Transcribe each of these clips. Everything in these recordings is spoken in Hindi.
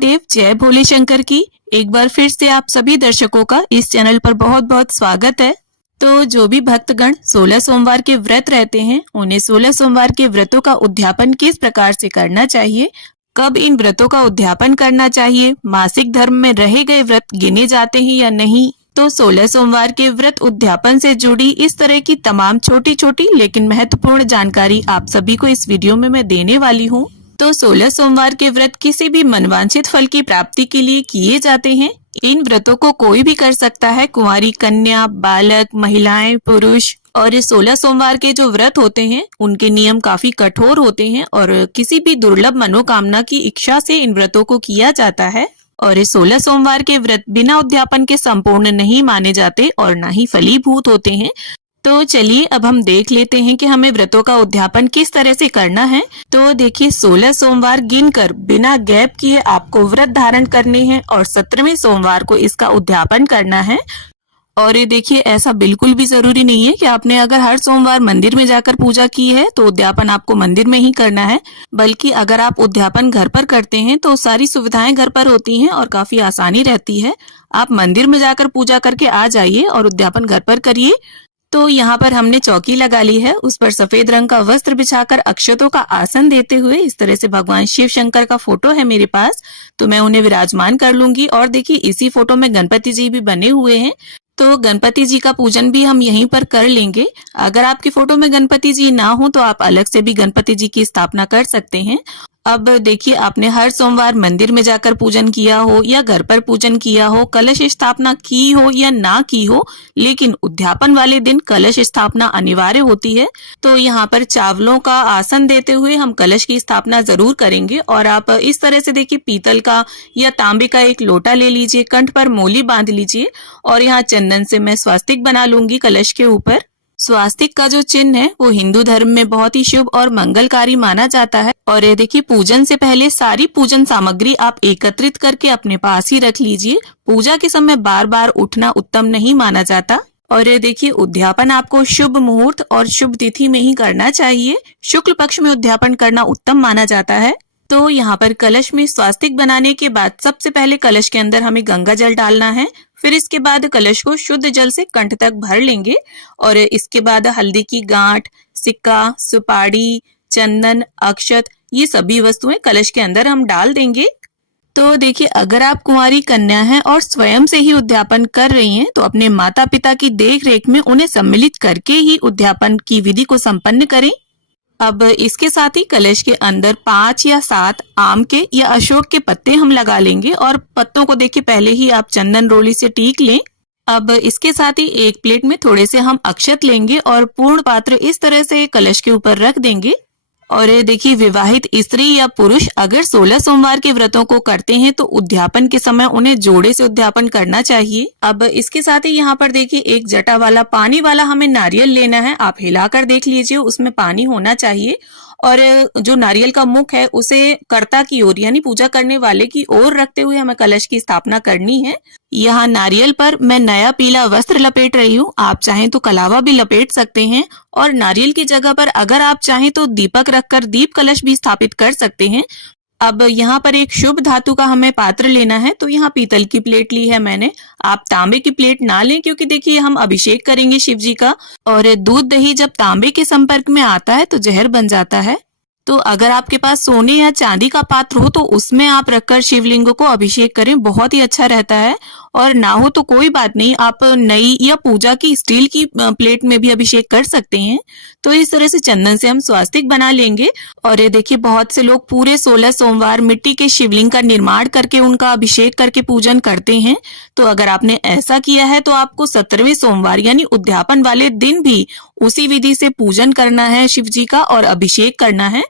महादेव, जय भोले शंकर की। एक बार फिर से आप सभी दर्शकों का इस चैनल पर बहुत बहुत स्वागत है। तो जो भी भक्तगण 16 सोमवार के व्रत रहते हैं, उन्हें 16 सोमवार के व्रतों का उद्यापन किस प्रकार से करना चाहिए, कब इन व्रतों का उद्यापन करना चाहिए, मासिक धर्म में रहे गए व्रत गिने जाते हैं या नहीं, तो 16 सोमवार के व्रत उद्यापन से जुड़ी इस तरह की तमाम छोटी छोटी लेकिन महत्वपूर्ण जानकारी आप सभी को इस वीडियो में मैं देने वाली हूँ। तो 16 सोमवार के व्रत किसी भी मनवांछित फल की प्राप्ति के लिए किए जाते हैं। इन व्रतों को कोई भी कर सकता है, कुंवारी कन्या, बालक, महिलाएं, पुरुष। और ये 16 सोमवार के जो व्रत होते हैं उनके नियम काफी कठोर होते हैं और किसी भी दुर्लभ मनोकामना की इच्छा से इन व्रतों को किया जाता है। और ये 16 सोमवार के व्रत बिना उद्यापन के संपूर्ण नहीं माने जाते और ना ही फलीभूत होते हैं। तो चलिए अब हम देख लेते हैं कि हमें व्रतों का उद्यापन किस तरह से करना है। तो देखिए 16 सोमवार गिनकर बिना गैप किए आपको व्रत धारण करने हैं और 17वें सोमवार को इसका उद्यापन करना है। और ये देखिए ऐसा बिल्कुल भी जरूरी नहीं है कि आपने अगर हर सोमवार मंदिर में जाकर पूजा की है तो उद्यापन आपको मंदिर में ही करना है, बल्कि अगर आप उद्यापन घर पर करते हैं तो सारी सुविधाएं घर पर होती हैं और काफी आसानी रहती है। आप मंदिर में जाकर पूजा करके आ जाइए और उद्यापन घर पर करिए। तो यहाँ पर हमने चौकी लगा ली है, उस पर सफेद रंग का वस्त्र बिछाकर अक्षतों का आसन देते हुए इस तरह से भगवान शिव शंकर का फोटो है मेरे पास, तो मैं उन्हें विराजमान कर लूंगी। और देखिए इसी फोटो में गणपति जी भी बने हुए हैं, तो गणपति जी का पूजन भी हम यहीं पर कर लेंगे। अगर आपकी फोटो में गणपति जी ना हो तो आप अलग से भी गणपति जी की स्थापना कर सकते हैं। अब देखिए आपने हर सोमवार मंदिर में जाकर पूजन किया हो या घर पर पूजन किया हो, कलश स्थापना की हो या ना की हो, लेकिन उद्यापन वाले दिन कलश स्थापना अनिवार्य होती है। तो यहाँ पर चावलों का आसन देते हुए हम कलश की स्थापना जरूर करेंगे। और आप इस तरह से देखिए पीतल का या तांबे का एक लोटा ले लीजिए, कंठ पर मोली बांध लीजिए और यहाँ चंदन से मैं स्वास्तिक बना लूंगी कलश के ऊपर। स्वास्तिक का जो चिन्ह है वो हिंदू धर्म में बहुत ही शुभ और मंगलकारी माना जाता है। और ये देखिए पूजन से पहले सारी पूजन सामग्री आप एकत्रित करके अपने पास ही रख लीजिए। पूजा के समय बार बार उठना उत्तम नहीं माना जाता। और ये देखिए उद्यापन आपको शुभ मुहूर्त और शुभ तिथि में ही करना चाहिए। शुक्ल पक्ष में उद्यापन करना उत्तम माना जाता है। तो यहाँ पर कलश में स्वास्तिक बनाने के बाद सबसे पहले कलश के अंदर हमें गंगा जल डालना है। फिर इसके बाद कलश को शुद्ध जल से कंठ तक भर लेंगे और इसके बाद हल्दी की गांठ, सिक्का, सुपारी, चंदन, अक्षत, ये सभी वस्तुएं कलश के अंदर हम डाल देंगे। तो देखिए अगर आप कुंवारी कन्या हैं और स्वयं से ही उद्यापन कर रही हैं तो अपने माता पिता की देख रेख में उन्हें सम्मिलित करके ही उद्यापन की विधि को संपन्न करें। अब इसके साथ ही कलश के अंदर 5 या 7 आम के या अशोक के पत्ते हम लगा लेंगे और पत्तों को देखिए पहले ही आप चंदन रोली से टीक लें। अब इसके साथ ही एक प्लेट में थोड़े से हम अक्षत लेंगे और पूर्ण पात्र इस तरह से कलश के ऊपर रख देंगे। और देखिए विवाहित स्त्री या पुरुष अगर 16 सोमवार के व्रतों को करते हैं तो उद्यापन के समय उन्हें जोड़े से उद्यापन करना चाहिए। अब इसके साथ ही यहाँ पर देखिए एक जटा वाला पानी वाला हमें नारियल लेना है। आप हिलाकर देख लीजिए, उसमें पानी होना चाहिए और जो नारियल का मुख है उसे कर्ता की ओर यानी पूजा करने वाले की ओर रखते हुए हमें कलश की स्थापना करनी है। यहाँ नारियल पर मैं नया पीला वस्त्र लपेट रही हूँ, आप चाहें तो कलावा भी लपेट सकते हैं। और नारियल की जगह पर अगर आप चाहें तो दीपक रखकर दीप कलश भी स्थापित कर सकते हैं। अब यहाँ पर एक शुभ धातु का हमें पात्र लेना है, तो यहाँ पीतल की प्लेट ली है मैंने। आप तांबे की प्लेट ना लें क्योंकि देखिए हम अभिषेक करेंगे शिव जी का और दूध दही जब तांबे के संपर्क में आता है तो जहर बन जाता है। तो अगर आपके पास सोने या चांदी का पात्र हो तो उसमें आप रखकर शिवलिंग को अभिषेक करें, बहुत ही अच्छा रहता है। और ना हो तो कोई बात नहीं, आप नई या पूजा की स्टील की प्लेट में भी अभिषेक कर सकते हैं। तो इस तरह से चंदन से हम स्वास्तिक बना लेंगे। और ये देखिए बहुत से लोग पूरे 16 सोमवार मिट्टी के शिवलिंग का निर्माण करके उनका अभिषेक करके पूजन करते हैं। तो अगर आपने ऐसा किया है तो आपको 17वें सोमवार यानी उद्यापन वाले दिन भी उसी विधि से पूजन करना है शिव जी का और अभिषेक करना है।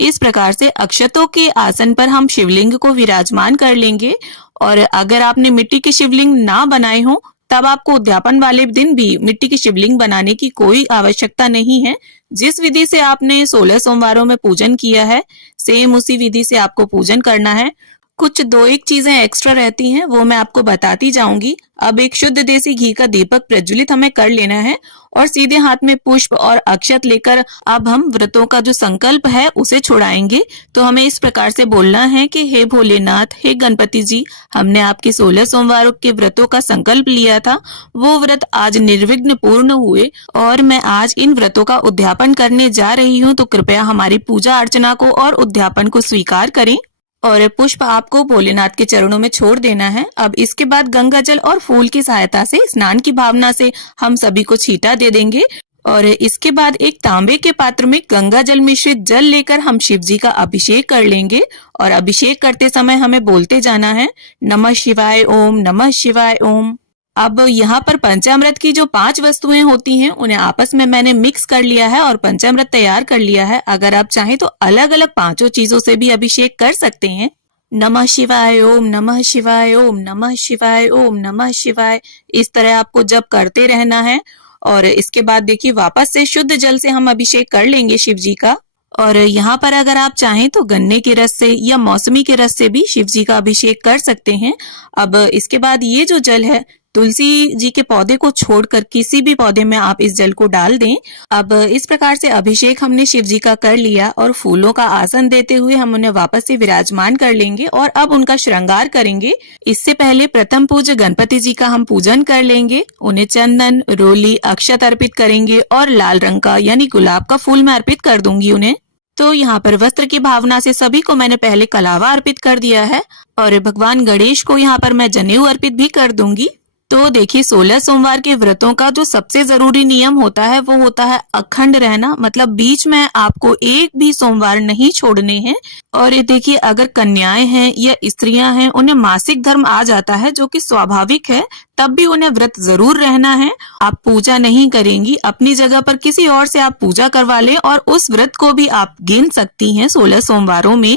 इस प्रकार से अक्षतों के आसन पर हम शिवलिंग को विराजमान कर लेंगे। और अगर आपने मिट्टी के शिवलिंग ना बनाए हो तब आपको उद्यापन वाले दिन भी मिट्टी की शिवलिंग बनाने की कोई आवश्यकता नहीं है। जिस विधि से आपने 16 सोमवारों में पूजन किया है सेम उसी विधि से आपको पूजन करना है। कुछ दो एक चीजें एक्स्ट्रा रहती हैं, वो मैं आपको बताती जाऊंगी। अब एक शुद्ध देसी घी का दीपक प्रज्वलित हमें कर लेना है और सीधे हाथ में पुष्प और अक्षत लेकर अब हम व्रतों का जो संकल्प है उसे छुड़ाएंगे। तो हमें इस प्रकार से बोलना है कि हे भोलेनाथ, हे गणपति जी, हमने आपके 16 सोमवारों के व्रतों का संकल्प लिया था, वो व्रत आज निर्विघ्न पूर्ण हुए और मैं आज इन व्रतों का उद्यापन करने जा रही हूँ। तो कृपया हमारी पूजा अर्चना को और उद्यापन को स्वीकार करें और पुष्प आपको भोलेनाथ के चरणों में छोड़ देना है। अब इसके बाद गंगा जल और फूल की सहायता से स्नान की भावना से हम सभी को छींटा दे देंगे और इसके बाद एक तांबे के पात्र में गंगा जल मिश्रित जल लेकर हम शिव जी का अभिषेक कर लेंगे और अभिषेक करते समय हमें बोलते जाना है नमः शिवाय ओम, नमः शिवाय ओम। अब यहाँ पर पंचामृत की जो 5 वस्तुएं होती हैं उन्हें आपस में मैंने मिक्स कर लिया है और पंचामृत तैयार कर लिया है। अगर आप चाहें तो अलग अलग 5 चीजों से भी अभिषेक कर सकते हैं। नमः शिवाय ओम, नमः शिवाय ओम, नमः शिवाय ओम, नमः शिवाय, इस तरह आपको जप करते रहना है। और इसके बाद देखिए वापस से शुद्ध जल से हम अभिषेक कर लेंगे शिव जी का। और यहाँ पर अगर आप चाहें तो गन्ने के रस से या मौसमी के रस से भी शिव जी का अभिषेक कर सकते हैं। अब इसके बाद ये जो जल है तुलसी जी के पौधे को छोड़कर किसी भी पौधे में आप इस जल को डाल दें। अब इस प्रकार से अभिषेक हमने शिव जी का कर लिया और फूलों का आसन देते हुए हम उन्हें वापस से विराजमान कर लेंगे और अब उनका श्रृंगार करेंगे। इससे पहले प्रथम पूज्य गणपति जी का हम पूजन कर लेंगे। उन्हें चंदन, रोली, अक्षत अर्पित करेंगे और लाल रंग का यानी गुलाब का फूल मैं अर्पित कर दूंगी उन्हें। तो यहाँ पर वस्त्र की भावना से सभी को मैंने पहले कलावा अर्पित कर दिया है और भगवान गणेश को यहाँ पर मैं जनेऊ अर्पित भी कर दूंगी। तो देखिए 16 सोमवार के व्रतों का जो सबसे जरूरी नियम होता है वो होता है अखंड रहना, मतलब बीच में आपको एक भी सोमवार नहीं छोड़ने हैं। और ये देखिए अगर कन्याएं हैं या स्त्रियां हैं उन्हें मासिक धर्म आ जाता है जो कि स्वाभाविक है, तब भी उन्हें व्रत जरूर रहना है। आप पूजा नहीं करेंगी, अपनी जगह पर किसी और से आप पूजा करवा लें और उस व्रत को भी आप गिन सकती हैं 16 सोमवारों में।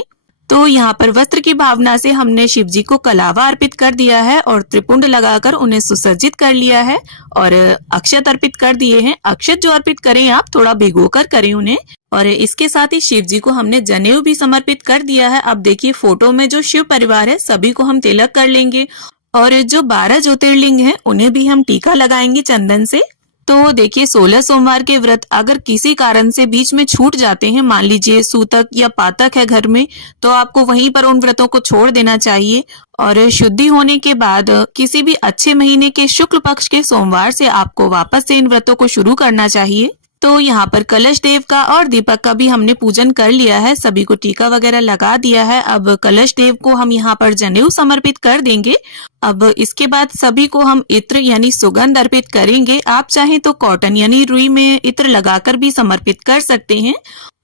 तो यहाँ पर वस्त्र की भावना से हमने शिव जी को कलावा अर्पित कर दिया है और त्रिपुंड लगाकर उन्हें सुसज्जित कर लिया है और अक्षत अर्पित कर दिए हैं। अक्षत जो अर्पित करें आप थोड़ा भिगोकर करें उन्हें। और इसके साथ ही शिव जी को हमने जनेऊ भी समर्पित कर दिया है। अब देखिए फोटो में जो शिव परिवार है सभी को हम तिलक कर लेंगे और जो 12 ज्योतिर्लिंग हैं उन्हें भी हम टीका लगाएंगे चंदन से। तो देखिए 16 सोमवार के व्रत अगर किसी कारण से बीच में छूट जाते हैं, मान लीजिए सूतक या पातक है घर में, तो आपको वहीं पर उन व्रतों को छोड़ देना चाहिए और शुद्धि होने के बाद किसी भी अच्छे महीने के शुक्ल पक्ष के सोमवार से आपको वापस से इन व्रतों को शुरू करना चाहिए। तो यहाँ पर कलश देव का और दीपक का भी हमने पूजन कर लिया है, सभी को टीका वगैरह लगा दिया है। अब कलश देव को हम यहाँ पर जनेऊ समर्पित कर देंगे। अब इसके बाद सभी को हम इत्र यानी सुगंध अर्पित करेंगे। आप चाहें तो कॉटन यानी रुई में इत्र लगाकर भी समर्पित कर सकते हैं।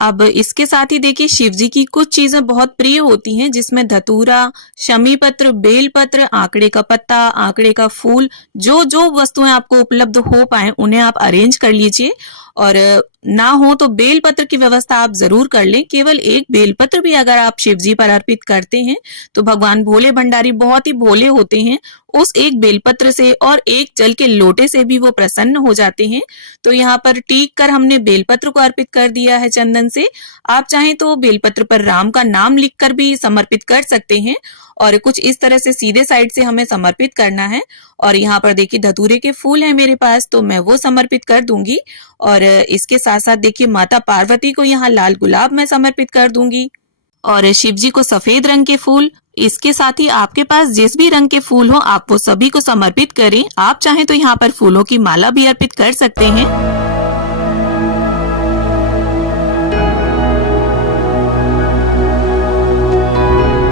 अब इसके साथ ही देखिए शिव जी की कुछ चीजें बहुत प्रिय होती हैं जिसमें धतूरा, शमी पत्र, बेल पत्र, आंकड़े का पत्ता, आंकड़े का फूल, जो जो वस्तुएं आपको उपलब्ध हो पाए उन्हें आप अरेंज कर लीजिए। और ना हो तो बेलपत्र की व्यवस्था आप जरूर कर लें। केवल एक बेलपत्र भी अगर आप शिव जी पर अर्पित करते हैं तो भगवान भोले भंडारी बहुत ही भोले होते हैं, उस एक बेलपत्र से और एक जल के लोटे से भी वो प्रसन्न हो जाते हैं। तो यहाँ पर टीक कर हमने बेलपत्र को अर्पित कर दिया है चंदन से। आप चाहें तो बेलपत्र पर राम का नाम लिखकर भी समर्पित कर सकते हैं और कुछ इस तरह से सीधे साइड से हमें समर्पित करना है। और यहाँ पर देखिए धतूरे के फूल है मेरे पास, तो मैं वो समर्पित कर दूंगी। और इसके साथ साथ देखिए माता पार्वती को यहाँ लाल गुलाब मैं समर्पित कर दूंगी और शिव जी को सफेद रंग के फूल। इसके साथ ही आपके पास जिस भी रंग के फूल हो आप वो सभी को समर्पित करें। आप चाहें तो यहाँ पर फूलों की माला भी अर्पित कर सकते हैं।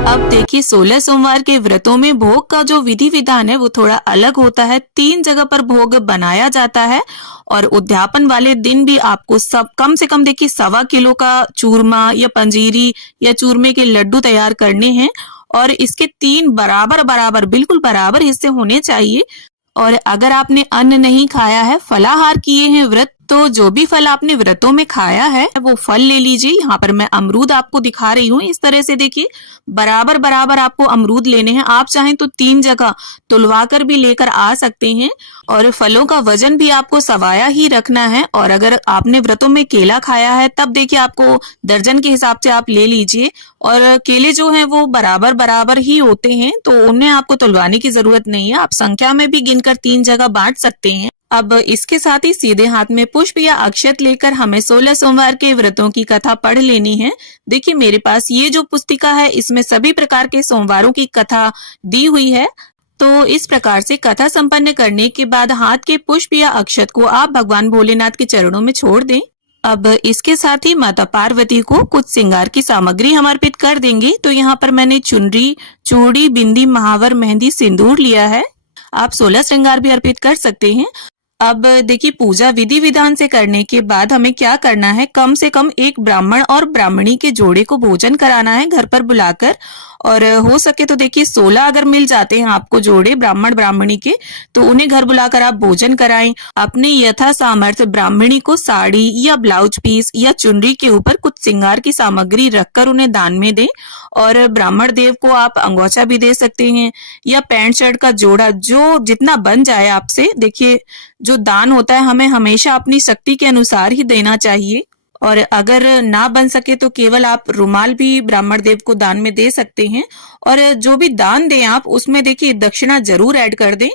अब देखिए 16 सोमवार के व्रतों में भोग का जो विधि विधान है वो थोड़ा अलग होता है। 3 जगह पर भोग बनाया जाता है और उद्यापन वाले दिन भी आपको सब कम से कम देखिए 1.25 किलो का चूरमा या पंजीरी या चूरमे के लड्डू तैयार करने हैं और इसके 3 बराबर बिल्कुल बराबर हिस्से होने चाहिए। और अगर आपने अन्न नहीं खाया है, फलाहार किए हैं व्रत, तो जो भी फल आपने व्रतों में खाया है वो फल ले लीजिए। यहाँ पर मैं अमरूद आपको दिखा रही हूँ। इस तरह से देखिए बराबर बराबर आपको अमरूद लेने हैं। आप चाहें तो 3 जगह तुलवा कर भी लेकर आ सकते हैं। और फलों का वजन भी आपको सवाया ही रखना है। और अगर आपने व्रतों में केला खाया है तब देखिए आपको दर्जन के हिसाब से आप ले लीजिए। और केले जो हैं वो बराबर बराबर ही होते हैं, तो उन्हें आपको तुलवाने की जरूरत नहीं है। आप संख्या में भी गिनकर 3 जगह बांट सकते हैं। अब इसके साथ ही सीधे हाथ में पुष्प या अक्षत लेकर हमें 16 सोमवार के व्रतों की कथा पढ़ लेनी है। देखिए मेरे पास ये जो पुस्तिका है इसमें सभी प्रकार के सोमवारों की कथा दी हुई है। तो इस प्रकार से कथा संपन्न करने के बाद हाथ के पुष्प या अक्षत को आप भगवान भोलेनाथ के चरणों में छोड़ दें। अब इसके साथ ही माता पार्वती को कुछ श्रृंगार की सामग्री हम अर्पित कर देंगे। तो यहाँ पर मैंने चुनरी, चूड़ी, बिंदी, महावर, मेहंदी, सिंदूर लिया है। आप 16 श्रृंगार भी अर्पित कर सकते हैं। अब देखिए पूजा विधि विधान से करने के बाद हमें क्या करना है, कम से कम एक ब्राह्मण और ब्राह्मणी के जोड़े को भोजन कराना है घर पर बुलाकर। और हो सके तो देखिए 16 अगर मिल जाते हैं आपको जोड़े ब्राह्मण ब्राह्मणी के, तो उन्हें घर बुलाकर आप भोजन कराएं। अपने यथा सामर्थ्य ब्राह्मणी को साड़ी या ब्लाउज पीस या चुनरी के ऊपर कुछ श्रृंगार की सामग्री रखकर उन्हें दान में दें। और ब्राह्मण देव को आप अंगोछा भी दे सकते हैं या पैंट शर्ट का जोड़ा, जो जितना बन जाए आपसे। देखिए जो दान होता है हमें हमेशा अपनी शक्ति के अनुसार ही देना चाहिए। और अगर ना बन सके तो केवल आप रुमाल भी ब्राह्मण देव को दान में दे सकते हैं। और जो भी दान दें आप उसमें देखिए दक्षिणा जरूर ऐड कर दें।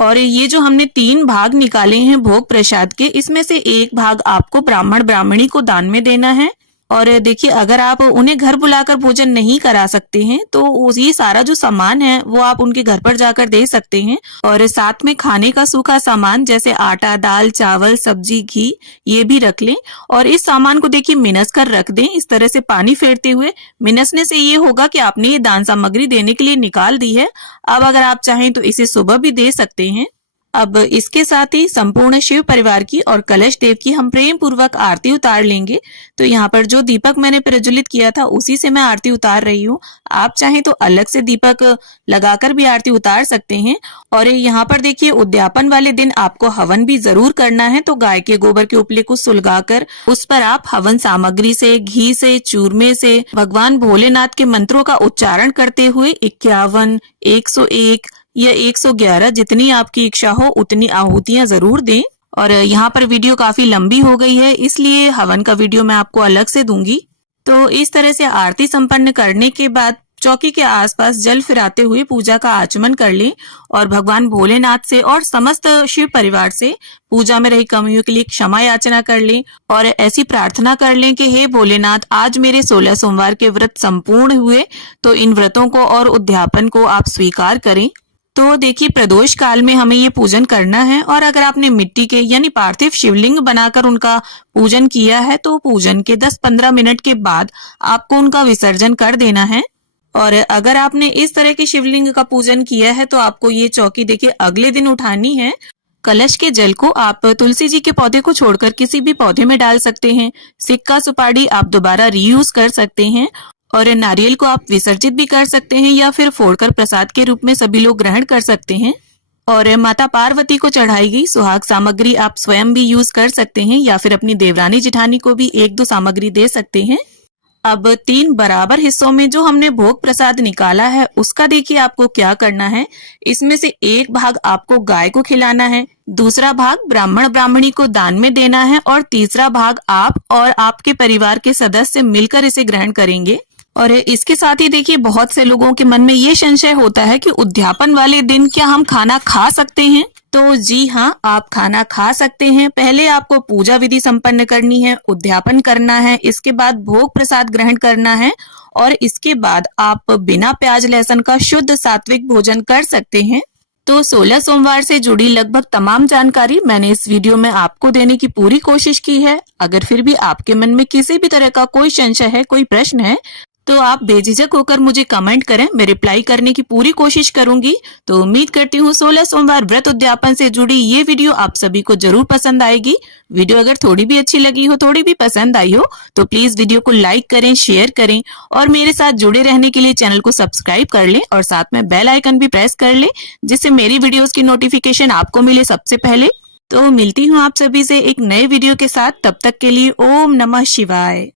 और ये जो हमने 3 भाग निकाले हैं भोग प्रसाद के, इसमें से एक भाग आपको ब्राह्मण ब्राह्मणी को दान में देना है। और देखिए अगर आप उन्हें घर बुलाकर भोजन नहीं करा सकते हैं तो ये सारा जो सामान है वो आप उनके घर पर जाकर दे सकते हैं। और साथ में खाने का सूखा सामान जैसे आटा, दाल, चावल, सब्जी, घी ये भी रख लें। और इस सामान को देखिए मिनस कर रख दें, इस तरह से पानी फेरते हुए। मिनसने से ये होगा कि आपने ये दान सामग्री देने के लिए निकाल दी है। अब अगर आप चाहें तो इसे सुबह भी दे सकते हैं। अब इसके साथ ही संपूर्ण शिव परिवार की और कलश देव की हम प्रेम पूर्वक आरती उतार लेंगे। तो यहाँ पर जो दीपक मैंने प्रज्वलित किया था उसी से मैं आरती उतार रही हूँ। आप चाहें तो अलग से दीपक लगाकर भी आरती उतार सकते हैं। और यहाँ पर देखिए उद्यापन वाले दिन आपको हवन भी जरूर करना है। तो गाय के गोबर के उपले को सुलगाकर उस पर आप हवन सामग्री से, घी से, चूरमे से भगवान भोलेनाथ के मंत्रों का उच्चारण करते हुए 51, 101 या 111 जितनी आपकी इच्छा हो उतनी आहुतियां जरूर दें। और यहाँ पर वीडियो काफी लंबी हो गई है, इसलिए हवन का वीडियो मैं आपको अलग से दूंगी। तो इस तरह से आरती संपन्न करने के बाद चौकी के आसपास जल फिराते हुए पूजा का आचमन कर लें। और भगवान भोलेनाथ से और समस्त शिव परिवार से पूजा में रही कमियों के लिए क्षमा याचना कर लें। और ऐसी प्रार्थना कर लें कि हे भोलेनाथ, आज मेरे 16 सोमवार के व्रत संपूर्ण हुए, तो इन व्रतों को और उद्यापन को आप स्वीकार करें। तो देखिए प्रदोष काल में हमें ये पूजन करना है। और अगर आपने मिट्टी के यानी पार्थिव शिवलिंग बनाकर उनका पूजन किया है तो पूजन के 10-15 मिनट के बाद आपको उनका विसर्जन कर देना है। और अगर आपने इस तरह के शिवलिंग का पूजन किया है तो आपको ये चौकी देखिए अगले दिन उठानी है। कलश के जल को आप तुलसी जी के पौधे को छोड़कर किसी भी पौधे में डाल सकते हैं। सिक्का सुपारी आप दोबारा रीयूज कर सकते हैं। और नारियल को आप विसर्जित भी कर सकते हैं या फिर फोड़कर प्रसाद के रूप में सभी लोग ग्रहण कर सकते हैं। और माता पार्वती को चढ़ाई गई सुहाग सामग्री आप स्वयं भी यूज कर सकते हैं या फिर अपनी देवरानी जिठानी को भी 1-2 सामग्री दे सकते हैं। अब 3 बराबर हिस्सों में जो हमने भोग प्रसाद निकाला है उसका देखिए आपको क्या करना है। इसमें से एक भाग आपको गाय को खिलाना है, दूसरा भाग ब्राह्मण ब्राह्मणी को दान में देना है और तीसरा भाग आप और आपके परिवार के सदस्य मिलकर इसे ग्रहण करेंगे। और इसके साथ ही देखिए बहुत से लोगों के मन में ये संशय होता है कि उद्यापन वाले दिन क्या हम खाना खा सकते हैं। तो जी हाँ, आप खाना खा सकते हैं। पहले आपको पूजा विधि संपन्न करनी है, उद्यापन करना है, इसके बाद भोग प्रसाद ग्रहण करना है और इसके बाद आप बिना प्याज लहसुन का शुद्ध सात्विक भोजन कर सकते हैं। तो 16 सोमवार से जुड़ी लगभग तमाम जानकारी मैंने इस वीडियो में आपको देने की पूरी कोशिश की है। अगर फिर भी आपके मन में किसी भी तरह का कोई संशय है, कोई प्रश्न है, तो आप बेझिझक होकर मुझे कमेंट करें, मैं रिप्लाई करने की पूरी कोशिश करूंगी। तो उम्मीद करती हूँ 16 सोमवार व्रत उद्यापन से जुड़ी ये वीडियो आप सभी को जरूर पसंद आएगी। वीडियो अगर थोड़ी भी अच्छी लगी हो, थोड़ी भी पसंद आई हो तो प्लीज वीडियो को लाइक करें, शेयर करें और मेरे साथ जुड़े रहने के लिए चैनल को सब्सक्राइब कर लें और साथ में बेल आइकन भी प्रेस कर लें जिससे मेरी वीडियोस की नोटिफिकेशन आपको मिले सबसे पहले। तो मिलती हूँ आप सभी से एक नए वीडियो के साथ, तब तक के लिए ओम नमः शिवाय।